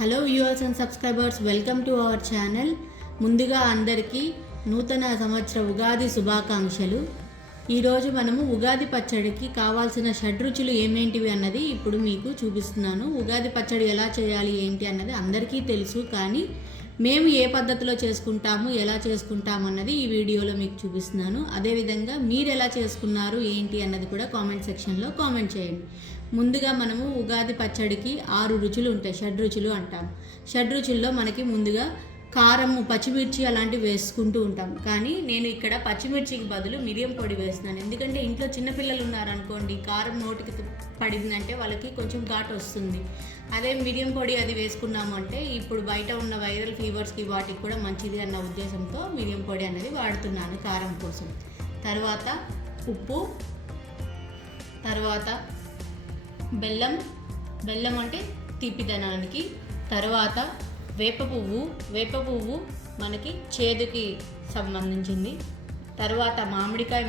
Hello viewers and subscribers, welcome to our channel. ముందుగా అందరికీ నూతన సంవత్సర ఉగాది శుభాకాంక్షలు. ఈరోజు మనము ఉగాది పచ్చడికి కావాల్సిన షడ్రుచులు ఏమేంటివి అన్నది ఇప్పుడు మీకు చూపిస్తున్నాను. ఉగాది పచ్చడి ఎలా చేయాలి ఏంటి అన్నది అందరికీ తెలుసు, కానీ మేము ఏ పద్ధతిలో చేసుకుంటాము, ఎలా చేసుకుంటాము అన్నది ఈ వీడియోలో మీకు చూపిస్తున్నాను. అదేవిధంగా మీరు ఎలా చేసుకున్నారు ఏంటి అన్నది కూడా కామెంట్ సెక్షన్లో కామెంట్ చేయండి. ముందుగా మనము ఉగాది పచ్చడికి 6 రుచులు ఉంటాయి, షడ్రుచులు అంటాం. షడ్రుచుల్లో మనకి ముందుగా కారము, పచ్చిమిర్చి అలాంటివి వేసుకుంటూ ఉంటాం. కానీ నేను ఇక్కడ పచ్చిమిర్చికి బదులు మిరియం పొడి వేస్తున్నాను. ఎందుకంటే ఇంట్లో చిన్నపిల్లలు ఉన్నారనుకోండి, కారం నోటికి పడిందంటే వాళ్ళకి కొంచెం ఘాటు వస్తుంది. అదే మిరియం పొడి అది వేసుకున్నాము అంటే ఇప్పుడు బయట ఉన్న వైరల్ ఫీవర్స్కి వాటికి కూడా మంచిది అన్న ఉద్దేశంతో మిరియం పొడి అనేది వాడుతున్నాను కారం కోసం. తర్వాత ఉప్పు, తర్వాత బెల్లం అంటే తీపిదనానికి, తర్వాత వేప పువ్వు మనకి చేదుకి సంబంధించింది. తర్వాత మామిడికాయ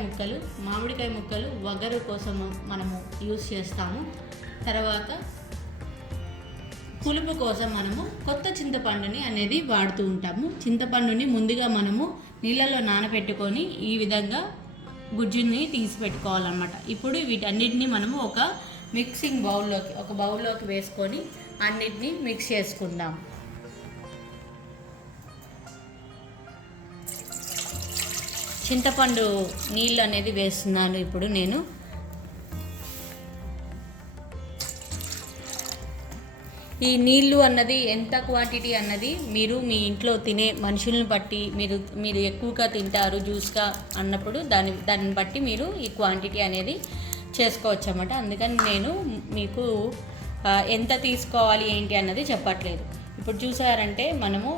ముక్కలు వగరు కోసం మనము యూస్ చేస్తాము. తర్వాత పులుపు కోసం మనము కొత్త చింతపండుని అనేది వాడుతూ ఉంటాము. చింతపండుని ముందుగా మనము నీళ్ళలో నానబెట్టుకొని ఈ విధంగా గుజ్జుని తీసి పెట్టుకోవాలన్నమాట. ఇప్పుడు వీటన్నిటిని మనము ఒక మిక్సింగ్ బౌల్లోకి వేసుకొని అన్నిటినీ మిక్స్ చేసుకుందాం. చింతపండు నీళ్ళు అనేది వేస్తున్నాను ఇప్పుడు నేను. ఈ నీళ్ళు అన్నది ఎంత క్వాంటిటీ అన్నది మీరు మీ ఇంట్లో తినే మనుషులను బట్టి, మీరు ఎక్కువగా తింటారు జ్యూస్గా అన్నప్పుడు దాన్ని బట్టి మీరు ఈ క్వాంటిటీ అనేది చేసుకోవచ్చు అన్నమాట. అందుకని నేను మీకు ఎంత తీసుకోవాలి ఏంటి అన్నది చెప్పట్లేదు. ఇప్పుడు చూసారంటే మనము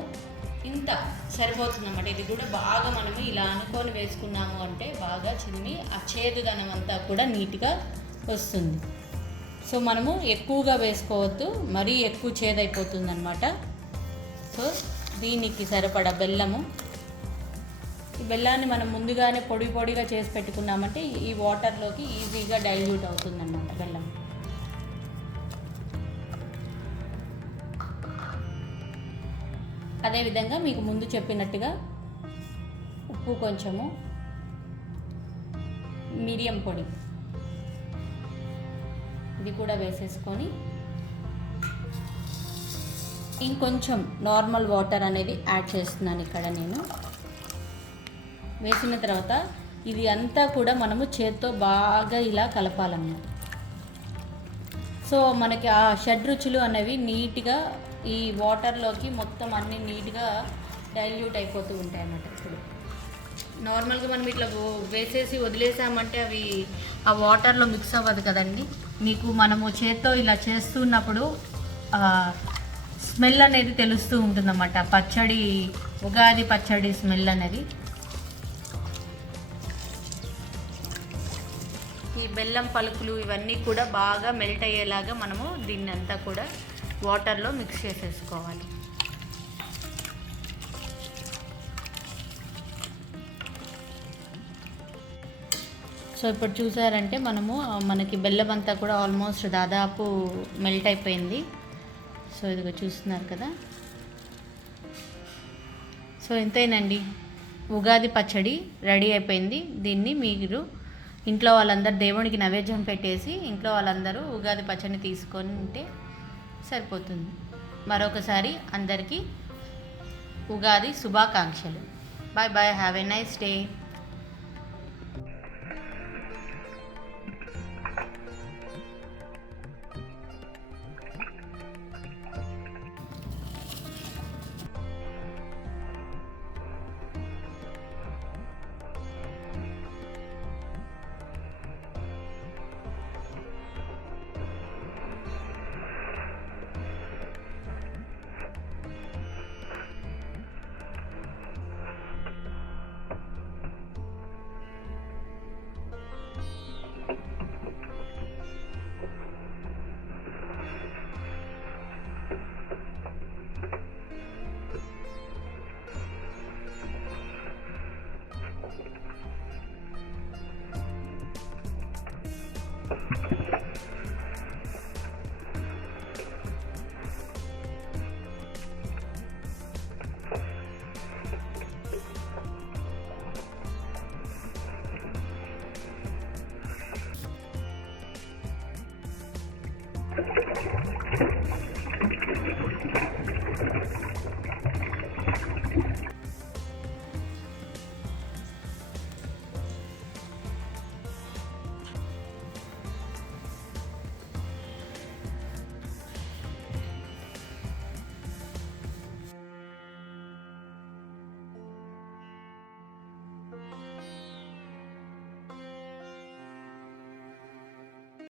ఇంత సరిపోతుందన్నమాట. ఇది కూడా బాగా మనము ఇలా అనుకొని వేసుకున్నాము అంటే బాగా చిరిమి ఆ చేదుదనం అంతా కూడా నీట్గా వస్తుంది. సో మనము ఎక్కువగా వేసుకోవద్దు, మరీ ఎక్కువ చేదైపోతుంది అన్నమాట. సో దీనికి సరిపడా బెల్లము, ఈ బెల్లాన్ని మనం ముందుగానే పొడిగా చేసి పెట్టుకున్నామంటే ఈ వాటర్లోకి ఈజీగా డైల్యూట్ అవుతుందన్నమాట బెల్లం. అదేవిధంగా మీకు ముందు చెప్పినట్టుగా ఉప్పు కొంచెము, మిరియం పొడి ఇది కూడా వేసేసుకొని ఇంకొంచెం నార్మల్ వాటర్ అనేది యాడ్ చేస్తున్నాను ఇక్కడ నేను. వేసిన తర్వాత ఇది అంతా కూడా మనము చేత్తో బాగా ఇలా కలపాలన్నమాట. సో మనకి ఆ షడ్రుచులు అనేవి నీట్గా ఈ వాటర్లోకి మొత్తం అన్నీ నీట్గా డైల్యూట్ అయిపోతూ ఉంటాయి అన్నమాట. ఇప్పుడు నార్మల్గా మనం ఇట్లా వేసేసి వదిలేసామంటే అవి ఆ వాటర్లో మిక్స్ అవ్వదు కదండి. మీకు మనము చేత్తో ఇలా చేస్తున్నప్పుడు స్మెల్ అనేది తెలుస్తూ ఉంటుందన్నమాట. పచ్చడి, ఉగాది పచ్చడి స్మెల్ అనేది. ఈ బెల్లం పలుకులు ఇవన్నీ కూడా బాగా మెల్ట్ అయ్యేలాగా మనము దీన్ని అంతా కూడా వాటర్లో మిక్స్ చేసేసుకోవాలి. సో ఇప్పుడు చూసారంటే మనకి బెల్లం అంతా కూడా ఆల్మోస్ట్ దాదాపు మెల్ట్ అయిపోయింది. సో ఇదిగో చూస్తున్నారు కదా. సో ఇంతేనండి, ఉగాది పచ్చడి రెడీ అయిపోయింది. దీన్ని మీరు ఇంట్లో వాళ్ళందరూ దేవునికి నైవేద్యం పెట్టేసి ఇంట్లో వాళ్ళందరూ ఉగాది పచ్చడిని తీసుకొని ఉంటే సరిపోతుంది. మరొకసారి అందరికీ ఉగాది శుభాకాంక్షలు. Bye bye, have a nice day.